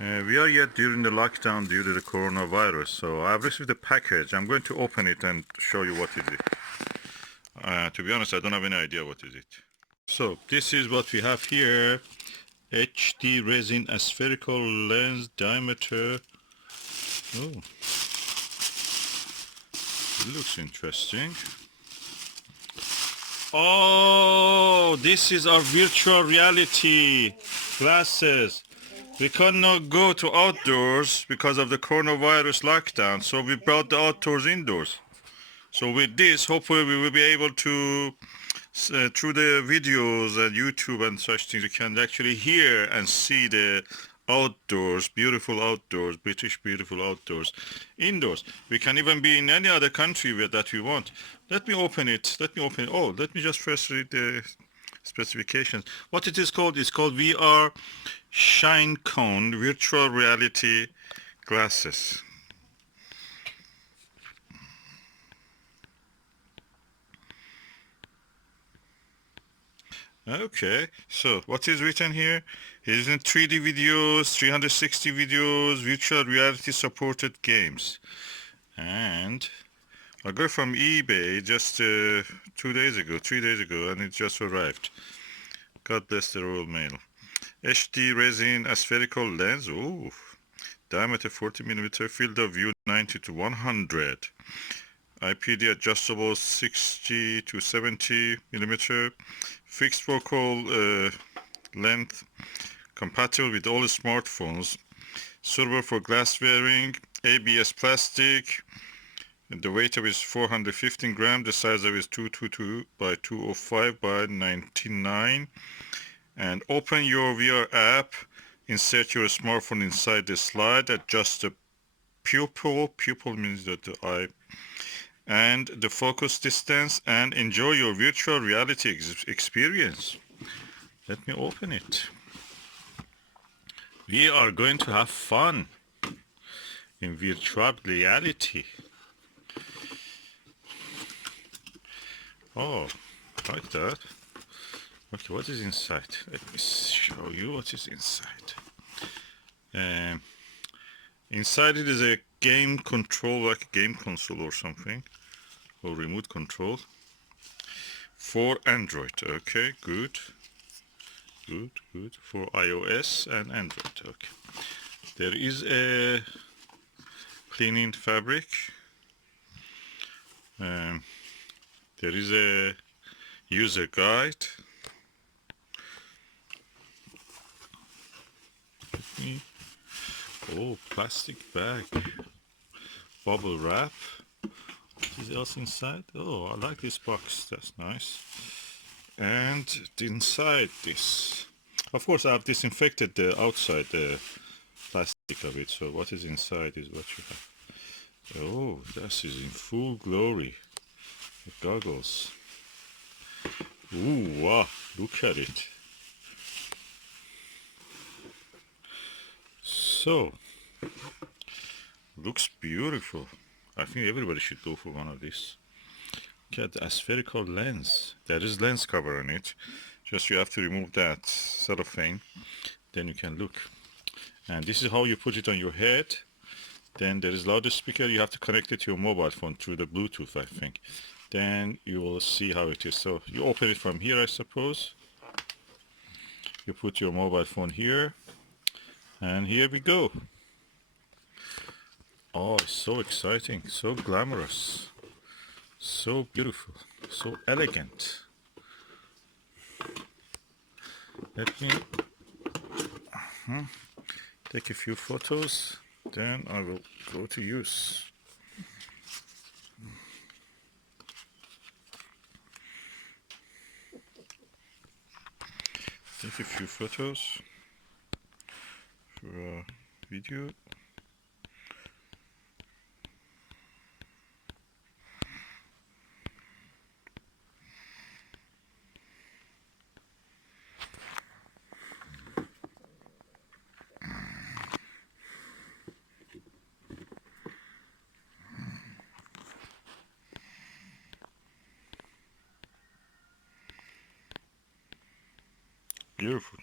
We are yet during the lockdown due to the coronavirus, so I've received a package. I'm going to open it and show you what is it. To be honest, I don't have any idea what is it. So this is what we have here. HD resin aspherical lens diameter. Oh, it looks interesting. Oh, this is our virtual reality glasses. We cannot go to outdoors because of the coronavirus lockdown, so we brought the outdoors indoors. So with this, hopefully we will be able to, through the videos and YouTube and such things, you can actually hear and see the outdoors, beautiful outdoors, British beautiful outdoors, indoors. We can even be in any other country that we want. Let me open it. Oh, let me just first read the specifications. What it is called? It's called VR SHINECON virtual reality glasses. Okay, so what is written here? It is in 3D videos, 360 videos, virtual reality supported games. And I got it from eBay just 3 days ago, and it just arrived. God bless the Royal Mail. HD resin aspherical lens. Ooh, diameter 40mm, field of view 90 to 100. IPD adjustable 60 to 70mm, fixed focal length, compatible with all smartphones, suitable for glass wearing, ABS plastic, and the weight of it is 415 grams, the size of it is 222 by 205 by 99, and open your VR app, insert your smartphone inside the slide, adjust the pupil means that the eye, and the focus distance, and enjoy your virtual reality experience. Let me open it. We are going to have fun in virtual reality. Oh, like that. Okay, what is inside? Let me show you what is inside. Inside it is a game control, like a game console or something, or remote control for Android. Okay, good. For iOS and Android. Okay. There is a cleaning fabric. There is a user guide. Oh, plastic bag, bubble wrap. What is else inside? Oh, I like this box. That's nice. And inside this, of course, I've disinfected the outside, the plastic of it. So what is inside is what you have. Oh, this is in full glory. The goggles. Ooh, wow! Look at it. So, looks beautiful. I think everybody should go for one of these. Look at the aspherical lens. There is lens cover on it. Just you have to remove that cellophane. Then you can look. And this is how you put it on your head. Then there is loudspeaker. You have to connect it to your mobile phone through the Bluetooth, I think. Then you will see how it is. So you open it from here, I suppose. You put your mobile phone here. And here we go. Oh, it's so exciting, so glamorous, so beautiful, so elegant. Let me take a few photos, then I will go to use. Take a few photos for a video. Beautiful.